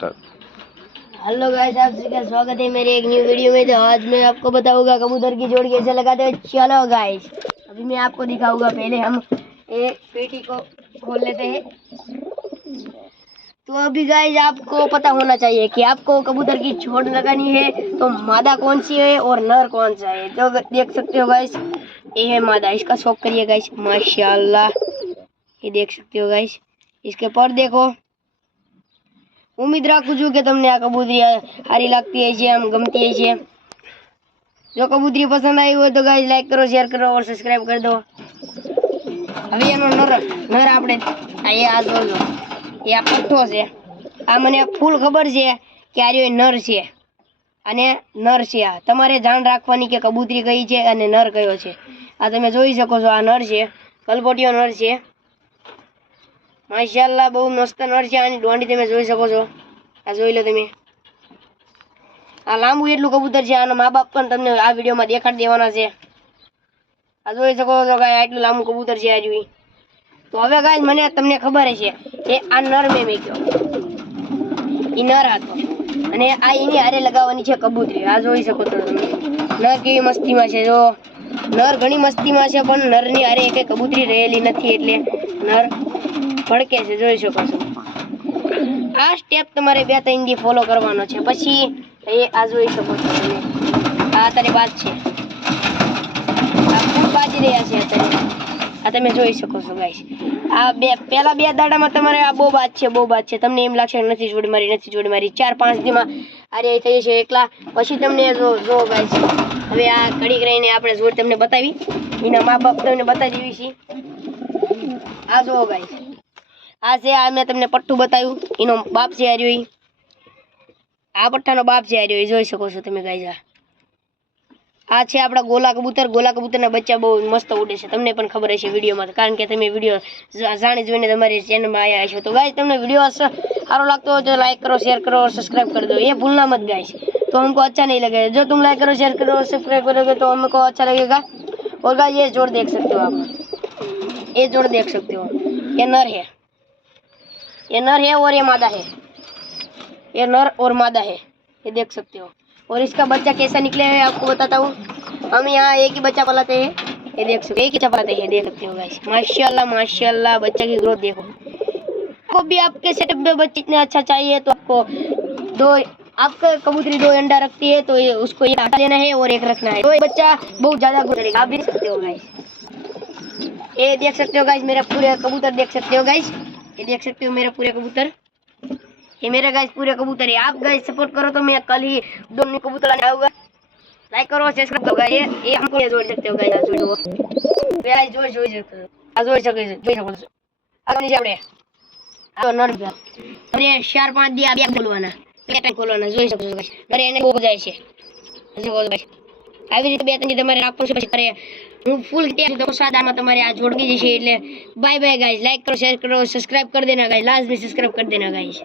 Hello guys, आप सभी का स्वागत है मेरे एक न्यू वीडियो में। तो आज मैं आपको बताऊंगा कबूतर की जोड़ी कैसे लगाते हैं। चलो गाइस, अभी मैं आपको दिखाऊंगा। पहले हम एक पेटी को खोल लेते हैं। तो अभी गाइस आपको पता होना चाहिए कि आपको कबूतर की जोड़ी लगानी है तो मादा कौन सी है और नर कौन सा है। तो देख सकते हो गाइस, ये है मादा। इसका शौक करिए गाइस, माशाल्लाह। ये देख सकते हो गाइस, इसके पर देखो। उम्मीद राखू छू के तमने आ कबूतरी सारी लगती है, आम गमती है। जो कबूतरी पसंद आई हो तो गाइस लाइक करो, शेयर करो और सब्सक्राइब कर दो। अभी एनो नर नर આપણે આ જોજો, એ આ પઠ્ઠો છે। આ મને ફૂલ ખબર છે કે આ રહ્યો નર છે અને નર છે। આ તમારે ધ્યાન રાખવાની કે કબૂતરી કઈ છે અને નર કયો છે। આ તમે જોઈ શકો છો, આ નર છે, કલપોટિયો નર છે। माशाल्लाह बहु मस्त नर છે। આની ડોંડી તમે જોઈ શકો છો, આ જોઈ લો તમે। આ લાંબુ એટલું કબૂતર છે। આના મા બાપ પણ તમને આ વિડિયોમાં દેખાડી દેવાના છે। આ જોઈ શકો છો ગાય, આટલું લાંબુ કબૂતર છે આ જોઈ। તો હવે ગાય મને તમને ખબર છે કે આ નર મેં મેક્યો, ઈ નર હતો અને આ એની હારે લગાવવાની છે કબૂતરી। આ જોઈ શકો છો તમે, નર કેવી મસ્તીમાં છે। જો નર ઘણી મસ્તીમાં છે પણ નરની હારે એકે કબૂતરી રહેલી નથી, એટલે નર ભડકે છે। જોઈ શકો છો। આ સ્ટેપ તમારે 2-3 દી ફોલો કરવાનો છે। પછી એ આ જોઈ શકો છો તમે, આ અત્યારે બાદ છે, આ ફૂલ બાજી રહ્યા છે અત્યારે। આ તમે જોઈ શકો છો ગાઈસ। આ પહેલા 2 દાડામાં તમારે આ બહુ બાદ છે। તમને એમ લાગશે નથી જોડી મારી 4-5 દીમાં આ રે થઈ છે એકલા। પછી તમને જો ગાઈસ, હવે આ ઘડી કરીને આપણે જોડ તમને બતાવી, એના મા બાપ તમને બતાવી દેવી છે। આ જો ગાઈસ, આ છે, આ મેં તમને પટ્ટું બતાવ્યું, એનો બાપ છે આ રહ્યો। આ પટ્ટાનો બાપ છે આ રહ્યો, જોઈ શકો છો તમે ગાઈસ। આ છે આપણા ગોલા કબૂતરના બચ્ચા બહુ મસ્ત ઉડે છે। તમને પણ ખબર હશે વિડીયોમાં, કારણ કે તમે વિડીયો જાણી જોઈને તમારી ચેનલમાં આવ્યા હશો। तो गाइस તમને वीडियो सारो लगता हो तो लाइक करो, शेयर करो और सब्सक्राइब कर दो। ये भूलना मत गाइस, तो हमको अच्छा नहीं लगेगा। जो तुम लाइक करो, शेयर करो और सब्सक्राइब करोगे तो हमको अच्छा लगेगा। और गाइस ये जोड़ देख सकते हो आप, ये जोड़ देख सकते हो, ये नर है, ये नर है और ये मादा है। ये नर और मादा है, ये देख सकते हो। और इसका बच्चा कैसा निकले है आपको बताता हूँ। हम यहाँ एक ही बच्चा पलाते हैं, ये देख सकते हो, एक ही बच्चा पलाते हैं, देख सकते हो गाइस। माशाल्लाह माशाल्लाह, बच्चा की ग्रोथ देखो। को भी आपके सेटअप में बच्चे इतने अच्छा चाहिए तो आपको आपका कबूतरी 2 अंडा रखती है तो ये उसको एक हटा लेना है और एक रखना है, तो ये बच्चा बहुत ज्यादा ग्रोथ करेगा। आप देख सकते हो गाइस, ये देख सकते हो गाइस, मेरा पूरे कबूतर देख सकते हो गाइस। ये देख सकते हो मेरा पूरे कबूतर, ये मेरे गाइस पूरे कबूतर है। आप गाइस सपोर्ट करो तो मैं कल ही 2 कबूतर लाने आऊंगा। लाइक करो, सब्सक्राइब करो गाइस। ये हमको ये जोड़ सकते हो गाइस, जोड़ दो गाइस, जोड़ सकते हो, जोड़ શકો છો। આગળ નીચે આપણે આ નર અરે 4-5 દી આ બે ખોલવાના, પેટા ખોલવાના, જોઈ શકો છો ગાઈસ। અરે એને બહુ જાય છે, હજી બોલ ગાઈસ। આવી રીતે 2-3 દી તમારે રાખવું છે, પછી અરે હું ફૂલ ટેપ તો સાદામાં તમારે આ જોડવી જશે। એટલે બાય બાય ગાઈસ, લાઈક करो, शेयर करो, सब्सक्राइब कर देना गाइस, लाजमी सब्सक्राइब कर देना गाइस।